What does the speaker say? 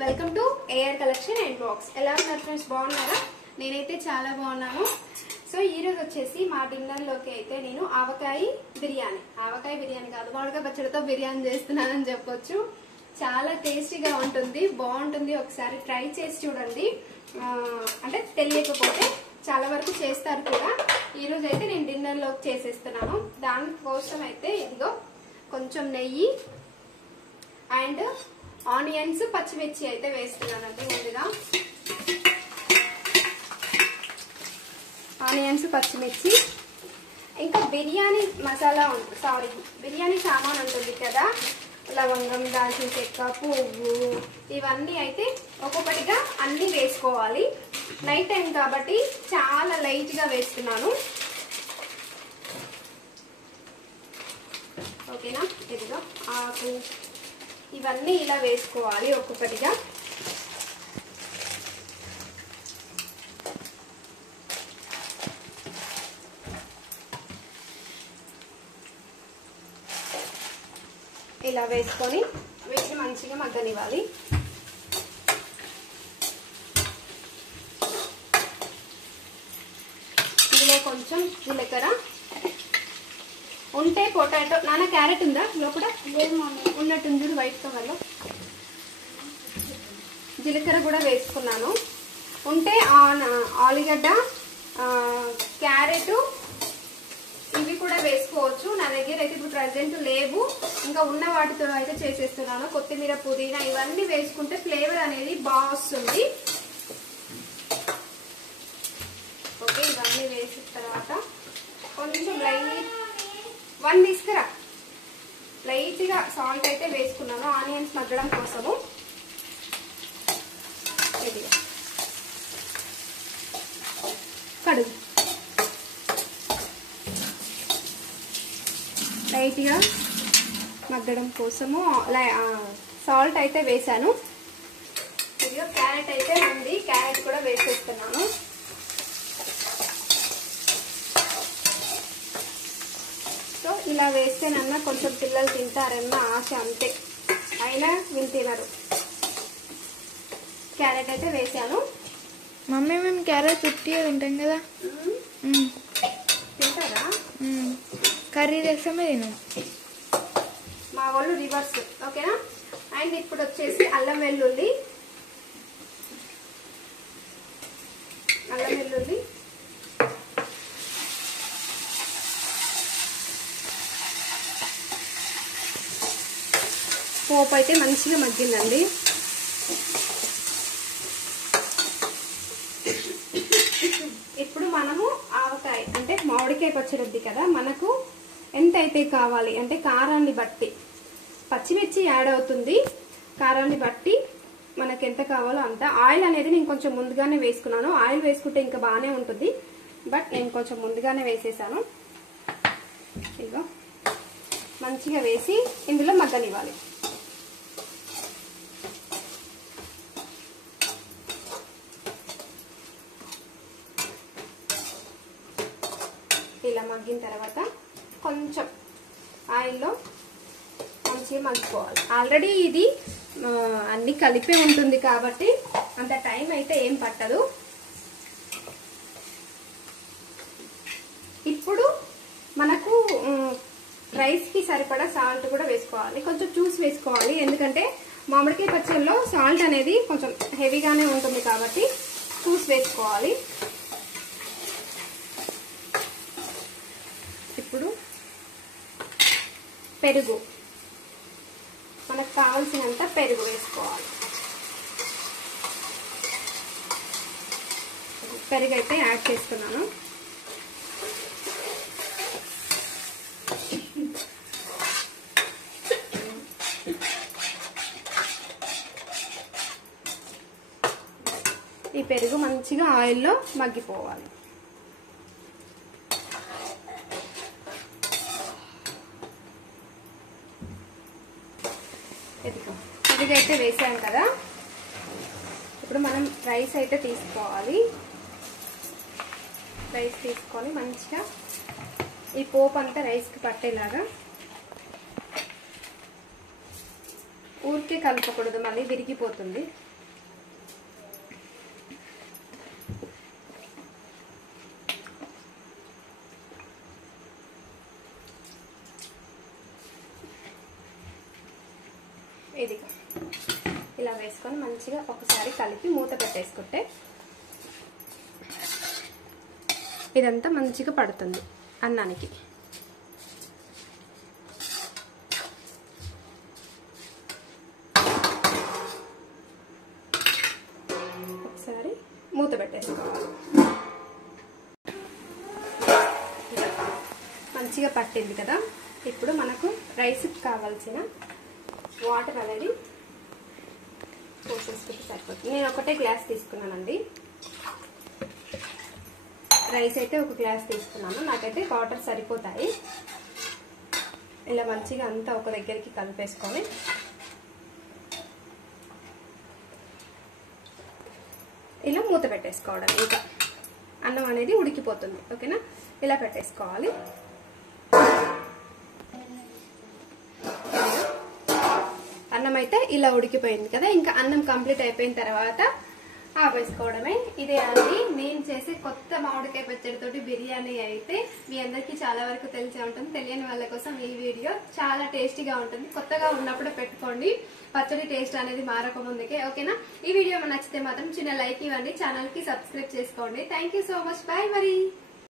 Welcome to A R collection and box. ఎలా ఉన్నారు friends? బాగున్నారా? నేనైతే చాలా బాగున్నాను. సో ఈ రోజు వచ్చేసి మా డిన్నర్ లోకి అయితే నేను ఆవకాయ బిర్యానీ కాదు, మామిడికాయ పచ్చడితో బిర్యానీ చేస్తున్నానని చెప్పొచ్చు. చాలా టేస్టీగా ఉంటుంది, బాగుంటుంది. ఒకసారి ట్రై చేసి చూడండి. అంటే తెలియకపోతే చాలా వరకు చేస్తారు కూడా. ఈ రోజు అయితే నేను డిన్నర్ లోకి చేసేస్తున్నాను. దానికోసం అయితే ఇదిగో కొంచెం నెయ్యి అండ్ ఆనియన్స్, పచ్చిమిర్చి అయితే వేస్తున్నానండి. ముందుగా ఆనియన్స్, పచ్చిమిర్చి, ఇంకా బిర్యానీ మసాలా బిర్యానీ సామాన్ ఉంటుంది కదా, లవంగం, దాల్చిన చెక్క, పువ్వు, ఇవన్నీ అయితే ఒక్కొక్కటిగా అన్ని వేసుకోవాలి. నైట్ టైం కాబట్టి చాలా లైట్ గా వేస్తున్నాను. ఓకేనా? ఇదిగో ఆకు, ఇవన్నీ ఇలా వేసుకోవాలి ఒక్కొక్కటిగా. ఇలా వేసుకొని వీటిని మంచిగా మగ్గనివ్వాలి. ఇందులో కొంచెం జీలకర్ర ఉంటే, పొటాటో, నాన్న క్యారెట్ ఉందా లోపల? ఉన్నట్టుంది వైట్ కవర్లో. జీలకర్ర కూడా వేసుకున్నాను. ఉంటే ఆలుగడ్డ, క్యారెట్ ఇవి కూడా వేసుకోవచ్చు. నా దగ్గర అయితే ఇప్పుడు ప్రజెంట్ లేవు, ఇంకా ఉన్న వాటితో అయితే చేసేస్తున్నాను. కొత్తిమీర, పుదీనా ఇవన్నీ వేసుకుంటే ఫ్లేవర్ అనేది బాగా వస్తుంది. ఓకే, ఇవన్నీ వేసిన తర్వాత కొంచెం లైట్ గా సాల్ట్ అయితే వేసుకున్నాను ఆనియన్స్ మగ్గడం కోసము. ఇది కడుగు లైట్ గా మగ్గడం కోసము సాల్ట్ అయితే వేసాను. ఇదిగో క్యారెట్ అయితే ఉంది, క్యారెట్ కూడా వేసేస్తున్నాను. సో ఇలా వేస్తేనన్నా కొంచెం పిల్లలు తింటారన్న ఆశ, అంతే. అయినా వీళ్ళు తినరు. క్యారెట్ అయితే వేసాను. మమ్మీ మేము క్యారెట్ పుట్టిగా తింటాం కదా, తింటారా? కర్రీ చేస్తామే తినాం. మా వాళ్ళు రివర్స్. ఓకేనా? అండ్ ఇప్పుడు వచ్చేసి అల్లం వెల్లుల్లి పోపు అయితే మంచిగా మగ్గిందండి. ఇప్పుడు మనము ఆవకాయ అంటే మామిడికాయ పచ్చడి కదా, మనకు ఎంత అయితే కావాలి అంటే కారాన్ని బట్టి, పచ్చిమిర్చి యాడ్ అవుతుంది. కారాన్ని బట్టి మనకు ఎంత కావాలో అంత. ఆయిల్ అనేది నేను కొంచెం ముందుగానే వేసుకున్నాను. ఆయిల్ వేసుకుంటే ఇంకా బాగానే ఉంటుంది, బట్ నేను కొంచెం ముందుగానే వేసేసాను. ఇదిగో మంచిగా వేసి ఇందులో మగ్గనివ్వాలి. ఇలా మగ్గిన తర్వాత కొంచెం ఆయిల్లో మంచిగా మగ్గిపోవాలి. ఆల్రెడీ ఇది అన్ని కలిపే ఉంటుంది కాబట్టి అంత టైం అయితే ఏం పట్టదు. ఇప్పుడు మనకు రైస్ కి సరిపడా సాల్ట్ కూడా వేసుకోవాలి. కొంచెం చూసి వేసుకోవాలి, ఎందుకంటే మామిడికాయ పచ్చడిలో సాల్ట్ అనేది కొంచెం హెవీగానే ఉంటుంది కాబట్టి చూసి వేసుకోవాలి. ఇప్పుడు పెరుగు, మనకు కావాల్సినంత పెరుగు వేసుకోవాలి. పెరుగు అయితే యాడ్ చేస్తున్నాను. ఈ పెరుగు మంచిగా ఆయిల్లో మగ్గిపోవాలి. పెరుగు అయితే వేసాం కదా, ఇప్పుడు మనం రైస్ అయితే తీసుకోవాలి. రైస్ తీసుకొని మంచిగా ఈ పోపు అంతా రైస్కి పట్టేలాగా ఊరికే కలపకూడదు, మళ్ళీ విరిగిపోతుంది. ఇది ఇలా వేసుకొని మంచిగా ఒకసారి కలిపి మూత పెట్టేసుకుంటే ఇదంతా మంచిగా పడుతుంది అన్నానికి. ఒకసారి మూత పెట్టేసుకోవాలి. మంచిగా పట్టింది కదా. ఇప్పుడు మనకు రైస్కి కావాల్సిన వాటర్ అనేది పోసేసుకుంటే సరిపోతుంది. నేను ఒకటే గ్లాస్ తీసుకున్నానండి. రైస్ అయితే ఒక గ్లాస్ తీసుకున్నాను. నాకైతే వాటర్ సరిపోతాయి. ఇలా మంచిగా అంతా ఒక దగ్గరికి కలిపేసుకొని ఇలా మూత పెట్టేసుకోవడం. ఇంకా అన్నం అనేది ఉడికిపోతుంది. ఓకేనా, ఇలా పెట్టేసుకోవాలి. అన్నం అయితే ఇలా ఉడికిపోయింది కదా. ఇంకా అన్నం కంప్లీట్ అయిపోయిన తర్వాత ఆపేసుకోవడమే. ఇదే అండి నేను చేసే కొత్త మామిడికాయ పచ్చడితోటి బిర్యానీ. అయితే మీ అందరికీ చాలా వరకు తెలిసే ఉంటుంది. తెలియని వాళ్ళ కోసం ఈ వీడియో చాలా టేస్టీగా ఉంటుంది. కొత్తగా ఉన్నప్పుడు పెట్టుకోండి, పచ్చడి టేస్ట్ అనేది మారక ముందుకే. ఓకేనా, ఈ వీడియో నచ్చితే మాత్రం చిన్న లైక్ ఇవ్వండి, ఛానల్ కి సబ్స్క్రైబ్ చేసుకోండి. Thank you so much. Bye మరి.